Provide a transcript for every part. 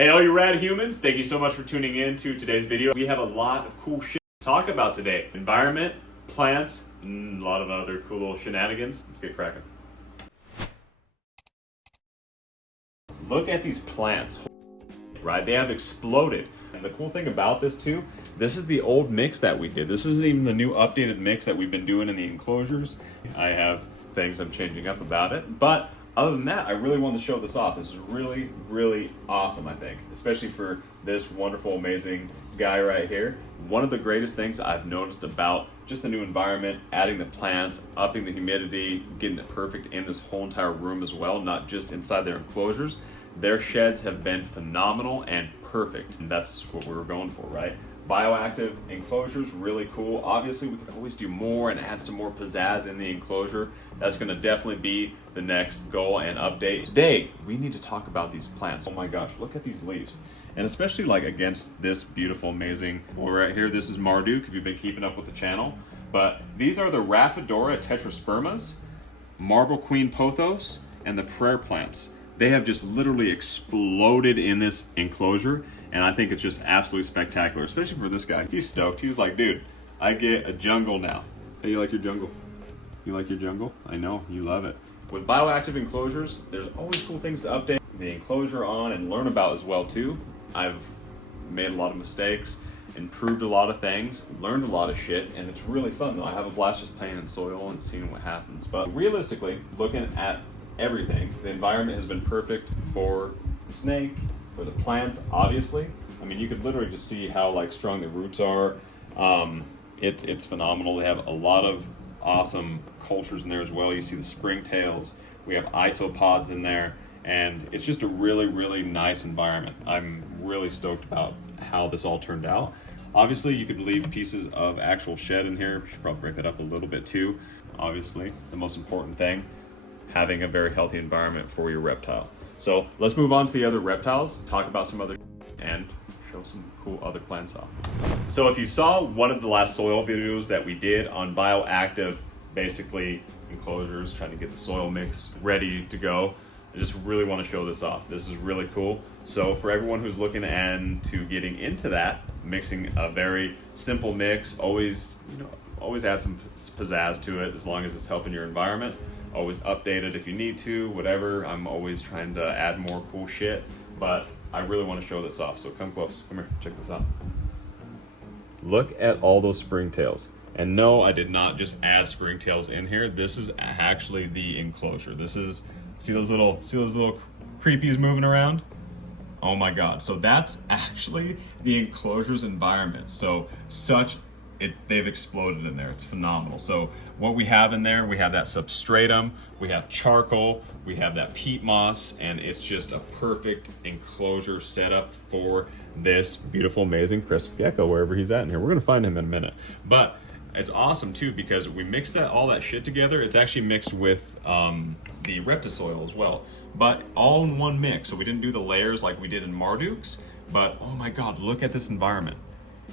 Hey, all you rad humans, thank you so much for tuning in to today's video. We have a lot of cool shit to talk about today. Environment, plants, and a lot of other cool little shenanigans. Let's get cracking. Look at these plants, right? They have exploded. And the cool thing about this too, this is the old mix that we did. This isn't even the new updated mix that we've been doing in the enclosures. I have things I'm changing up about it, but other than that, I really wanted to show this off. This is really, really awesome, I think, especially for this wonderful, amazing guy right here. One of the greatest things I've noticed about just the new environment, adding the plants, upping the humidity, getting it perfect in this whole entire room as well, not just inside their enclosures. Their sheds have been phenomenal and perfect, and that's what we were going for, right? Bioactive enclosures, really cool. Obviously, we can always do more and add some more pizzazz in the enclosure. That's gonna definitely be the next goal and update. Today, we need to talk about these plants. Oh my gosh, look at these leaves. And especially like against this beautiful, amazing boy right here. This is Marduk, if you've been keeping up with the channel. But these are the Rhaphodora tetraspermas, Marble Queen pothos, and the prayer plants. They have just literally exploded in this enclosure, and I think it's just absolutely spectacular, especially for this guy. He's stoked. He's like, dude, I get a jungle now. Hey, you like your jungle? You like your jungle? I know, you love it. With bioactive enclosures, there's always cool things to update the enclosure on and learn about as well too. I've made a lot of mistakes, improved a lot of things, learned a lot of shit, and it's really fun. I have a blast just playing in soil and seeing what happens. But realistically, looking at everything, the environment has been perfect for the snake, for the plants, obviously. I mean, you could literally just see how like strong the roots are. It's phenomenal. They have a lot of awesome cultures in there as well. You see the springtails, we have isopods in there, and it's just a really, really nice environment. I'm really stoked about how this all turned out. Obviously, you could leave pieces of actual shed in here. Should probably break that up a little bit too. Obviously, the most important thing, having a very healthy environment for your reptile. So let's move on to the other reptiles, talk about some other and show some cool other plants off. So if you saw one of the last soil videos that we did on bioactive, basically enclosures, trying to get the soil mix ready to go, I just really want to show this off. This is really cool. So for everyone who's looking into getting into that, mixing a very simple mix, always add some pizzazz to it as long as it's helping your environment. Always update it if you need to, whatever. I'm always trying to add more cool shit, but I really want to show this off. So come close, come here, check this out. Look at all those springtails. And no, I did not just add springtails in here. This is actually the enclosure. This is, see those little creepies moving around? Oh my God. So that's actually the enclosure's environment. So they've exploded in there. It's phenomenal. So what we have in there, we have that substratum, we have charcoal, we have that peat moss, and it's just a perfect enclosure setup for this beautiful, amazing crested gecko, wherever he's at in here. We're gonna find him in a minute. But it's awesome too, because we mixed all that shit together. It's actually mixed with the Reptisoil as well, but all in one mix. So we didn't do the layers like we did in Marduk's, but oh my God, look at this environment.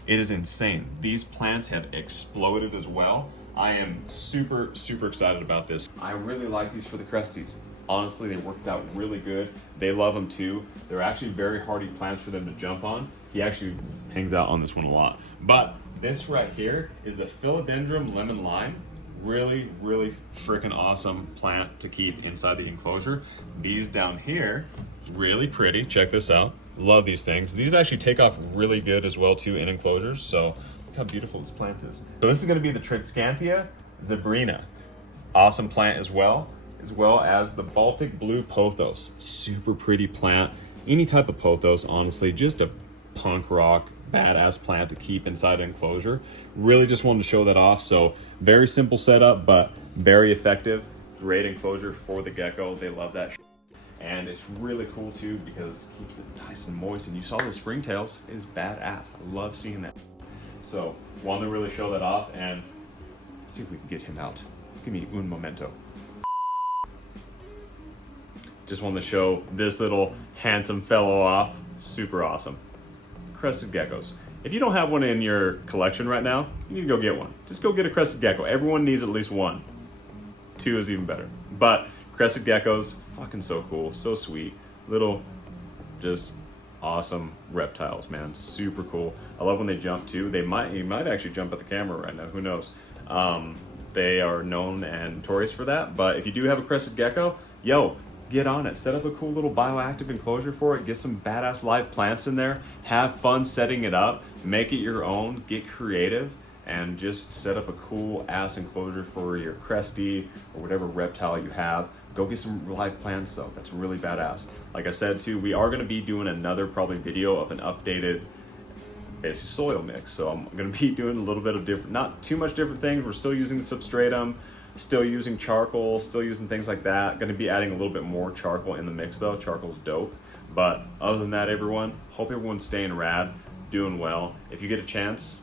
It is insane. These plants have exploded as well. I am super, super excited about this. I really like these for the cresties. Honestly, they worked out really good. They love them too. They're actually very hardy plants for them to jump on. He actually hangs out on this one a lot. But this right here is the Philodendron lemon lime. Really, really freaking awesome plant to keep inside the enclosure. These down here, really pretty. Check this out. Love these things. These actually take off really good as well too in enclosures. So look how beautiful this plant is. So this is going to be the Triscanthia zebrina. Awesome plant as well as the Baltic blue pothos. Super pretty plant. Any type of pothos, honestly, just a punk rock badass plant to keep inside an enclosure. Really just wanted to show that off. So very simple setup, but very effective. Great enclosure for the gecko. They love that. And it's really cool too because it keeps it nice and moist. And you saw those springtails. It is badass. I love seeing that. So wanted to really show that off and see if we can get him out. Give me un momento. Just wanted to show this little handsome fellow off. Super awesome. Crested geckos. If you don't have one in your collection right now, you need to go get one. Just go get a crested gecko. Everyone needs at least one. 2 is even better. But crested geckos, fucking so cool, so sweet. Little, just awesome reptiles, man. Super cool. I love when they jump too. He might actually jump at the camera right now. Who knows? They are known and notorious for that. But if you do have a crested gecko, yo, get on it. Set up a cool little bioactive enclosure for it. Get some badass live plants in there. Have fun setting it up. Make it your own. Get creative. And just set up a cool ass enclosure for your cresty or whatever reptile you have. Go get some live plants though. That's really badass. Like I said too, we are going to be doing another probably video of an updated basically soil mix. So I'm going to be doing a little bit of different, not too much different things. We're still using the substratum, still using charcoal, still using things like that. Going to be adding a little bit more charcoal in the mix though. Charcoal's dope. But other than that, everyone, hope everyone's staying rad, doing well. If you get a chance,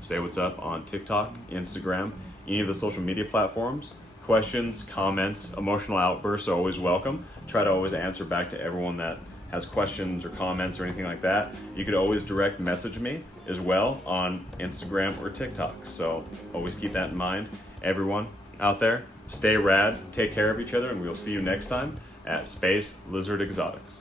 say what's up on TikTok, Instagram, any of the social media platforms. Questions, comments, emotional outbursts are always welcome. Try to always answer back to everyone that has questions or comments or anything like that. You could always direct message me as well on Instagram or TikTok. So always keep that in mind. Everyone out there, stay rad, take care of each other, and we'll see you next time at Space Lizard Exotics.